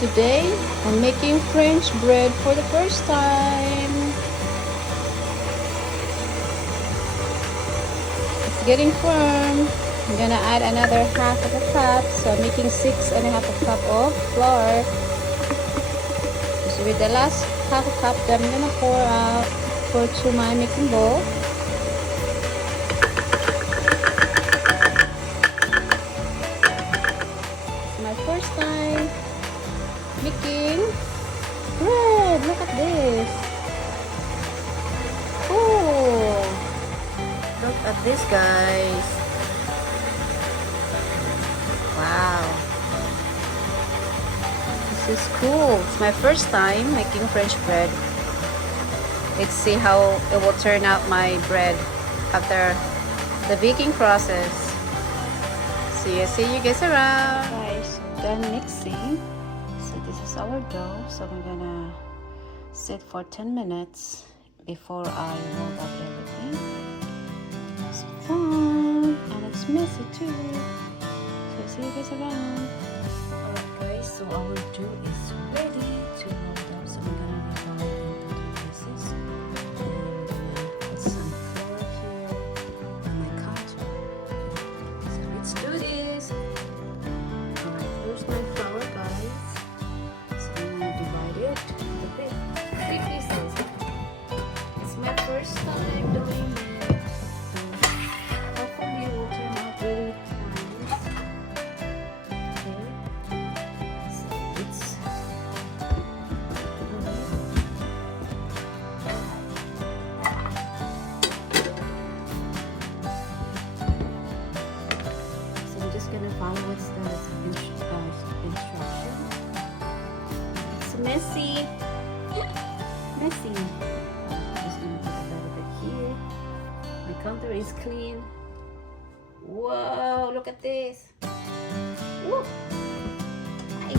Today, I'm making French bread for the first time. It's getting firm. I'm gonna add another half of a cup. So I'm making 6.5 cup of flour. So with the last half a cup that I'm gonna pour to my mixing bowl. It's my first time making bread. Look at this. Cool. Look at this, guys. Wow. This is cool. It's my first time making French bread. Let's see how it will turn out my bread after the baking process. See you guys around. Guys, done mixing. So this is our dough. So we're gonna sit for 10 minutes before I roll up everything. It's fun and it's messy too. So see you guys around. Alright guys, so our dough is ready to roll up. So we're gonna divide it into 2 pieces. And put some flour here on my counter. So let's do this. Alright, here's my flour, guys. So I'm gonna divide it into 3 pieces. It's my first time doing it. So hopefully it will turn out really nice. Okay. So it's so I'm just gonna follow what's the instruction. It's messy. Messy. Just gonna put a little bit here. My counter is clean. Whoa, look at this. Woo. Hi.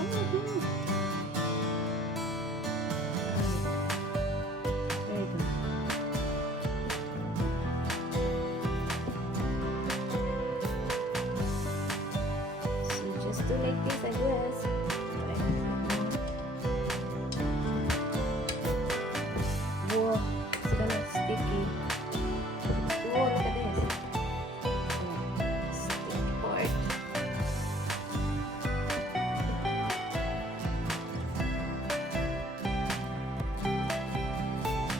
Mhm. There you go. So just do like this, I guess. Whoa, it's gonna sticky. Whoa, look at this. Sticky part.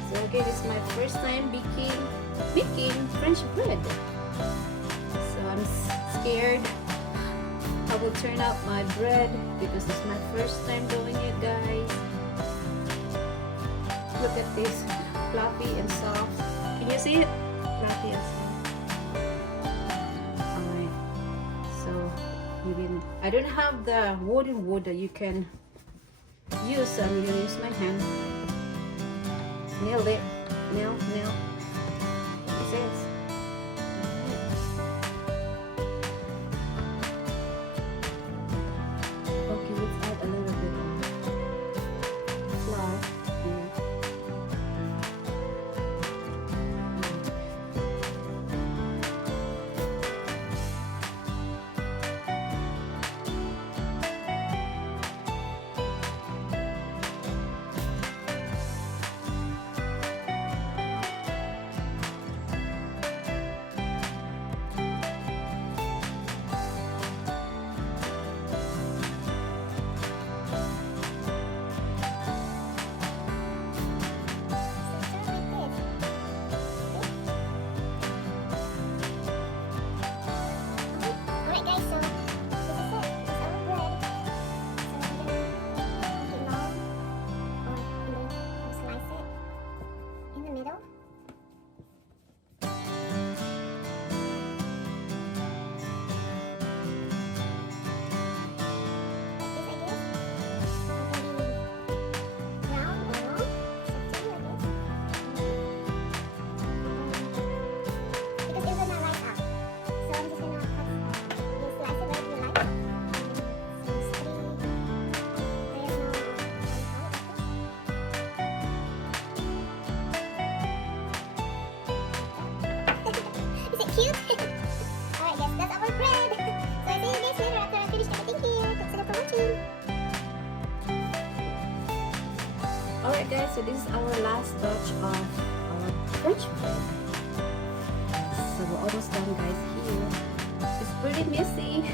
So again, it's my first time making French bread. So I'm scared how will turn out my bread because it's my first time doing it, guys. Look at this, fluffy and soft. Can you see it? Fluffy and soft. Alright, so I don't have the wooden wood that you can use, so I'm gonna use my hand. Nailed it. Nail. This is. Okay, let's add a little bit of flour here. Cute. Alright guys, that's our bread. So I see you guys later after I finish everything here. guys, so this is our last batch of our French bread. So we're almost done, guys. Here, it's pretty messy.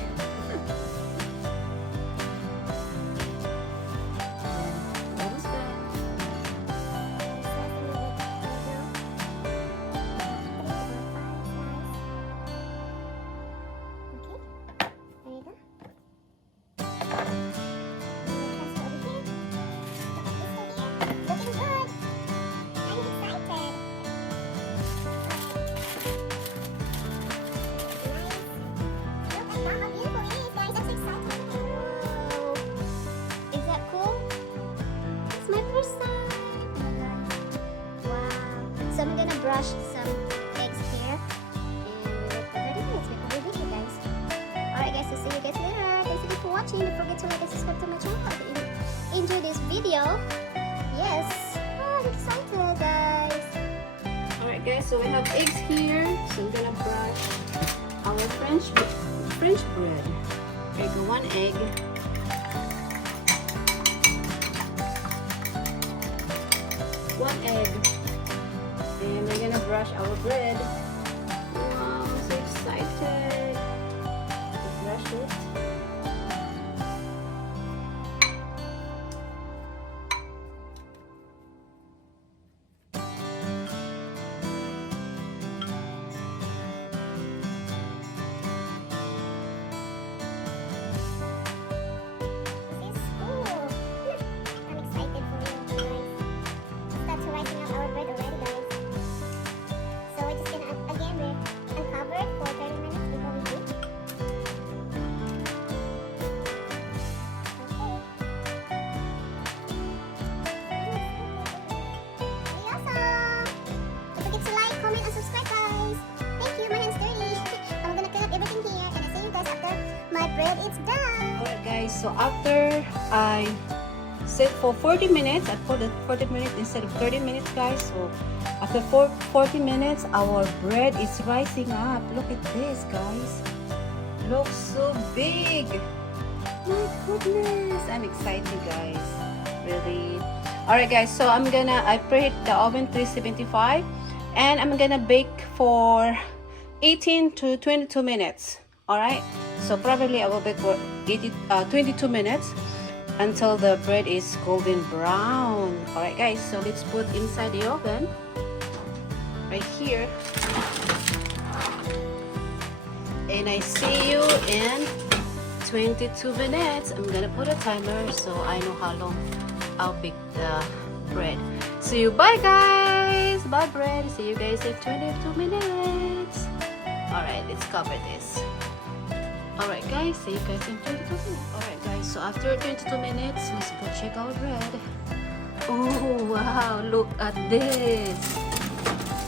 So I'm gonna brush some eggs here, and we wait for 30 minutes before we bake it, guys. Alright guys, so see you guys later. Thanks again for watching. Don't forget to like and subscribe to my channel if you enjoy this video. Yes, I'm excited, guys. Alright guys, so we have eggs here. So I'm gonna brush our French bread. There you go, 1 egg. One egg. And we're gonna brush our bread. Wow, I'm so excited to brush it. This is cool. I'm excited for you guys. Start to writing up our bread already, guys. So we're just gonna again uncover it for 30 minutes before we bake. Okay. Awesome! Don't forget to like, comment, and subscribe, guys. Thank you. My hand's dirty. I'm gonna clean up everything here, and I'll see you guys after my bread is done. Alright guys, so after I set for 40 minutes, I put it 40 minutes instead of 30 minutes, guys. So after 40 minutes, our bread is rising up. Look at this, guys. Looks so big. My goodness, I'm excited, guys. Really. Alright guys, so I preheat the oven 375, and I'm gonna bake for 18 to 22 minutes. Alright, so probably I will bake for 22 minutes until the bread is golden brown. Alright guys, so let's put inside the oven right here, and I see you in 22 minutes. I'm gonna put a timer so I know how long I'll bake the bread. See you, bye guys, bye bread. See you guys in 22 minutes. Alright, let's cover this. Alright guys, see you guys in 22 minutes. Alright guys, so after 22 minutes, let's go check our bread. Oh wow, look at this.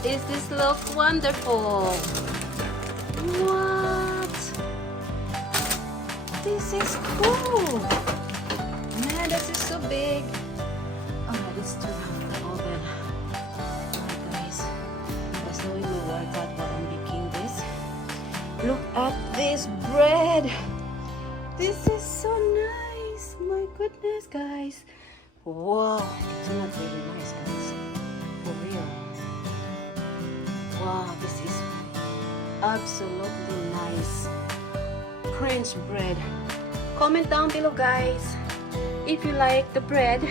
Does this look wonderful? What? This is cool. Man, this is so big. Alright, let's turn off the oven. Alright guys, I was doing my workout while I'm baking this. Look at this bread. This is so nice. My goodness, guys. Wow, it turned out really nice, guys. For real. Wow, this is absolutely nice French bread. Comment down below, guys, if you like the bread.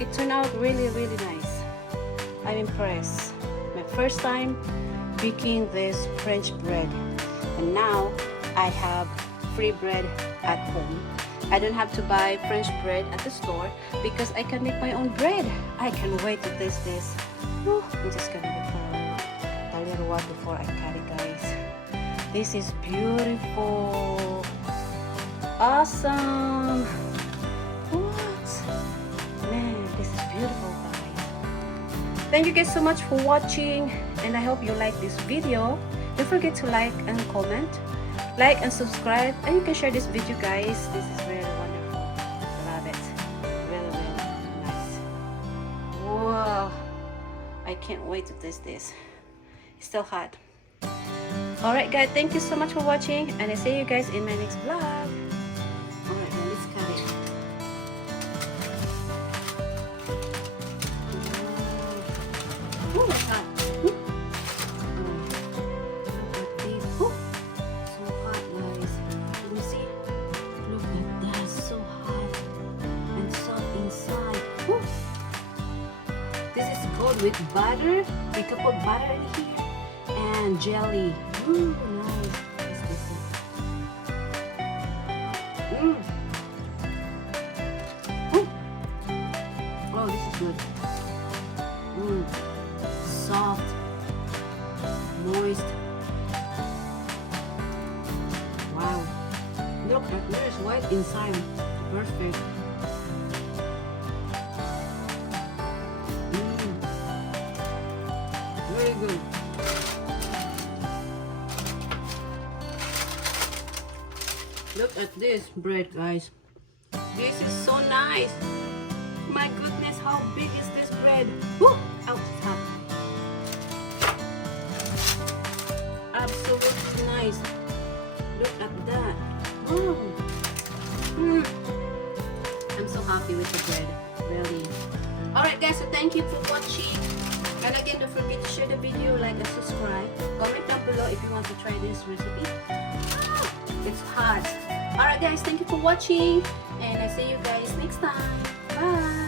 It turned out really, really nice. I'm impressed. My first time baking this French bread, and now I have free bread at home. I don't have to buy French bread at the store because I can make my own bread. I can wait to taste this. Whew, I'm just gonna go for a little while before I cut it, guys. This is beautiful. Awesome. What? Man, this is beautiful, guys. Thank you guys so much for watching, and I hope you like this video. Don't forget to like and comment, like and subscribe, and you can share this video, guys. This is really wonderful. Love it. Really, really nice. Wow, I can't wait to taste this. It's still hot. Alright guys, thank you so much for watching, and I see you guys in my next vlog. Alright, now let's cut it. it's hot. Look at this. So hot, guys. Can you see? Look at that. So hot and soft inside. Woo. This is good with butter. We can put butter in here and jelly. Ooh, nice. What's this? Ooh. Oh, this is good. Soft, moist. Wow. Look at this white inside. Perfect. Very good. Look at this bread, guys. This is so nice. My goodness, how big is this bread? Woo! Ouch, it's hot. Absolutely nice. Look at that. Oh. I'm so happy with the bread. Really. Alright guys, so thank you for watching. And again, don't forget to share the video, like and subscribe. Comment down below if you want to try this recipe. It's hot. Alright guys, thank you for watching. And I'll see you guys next time. Bye.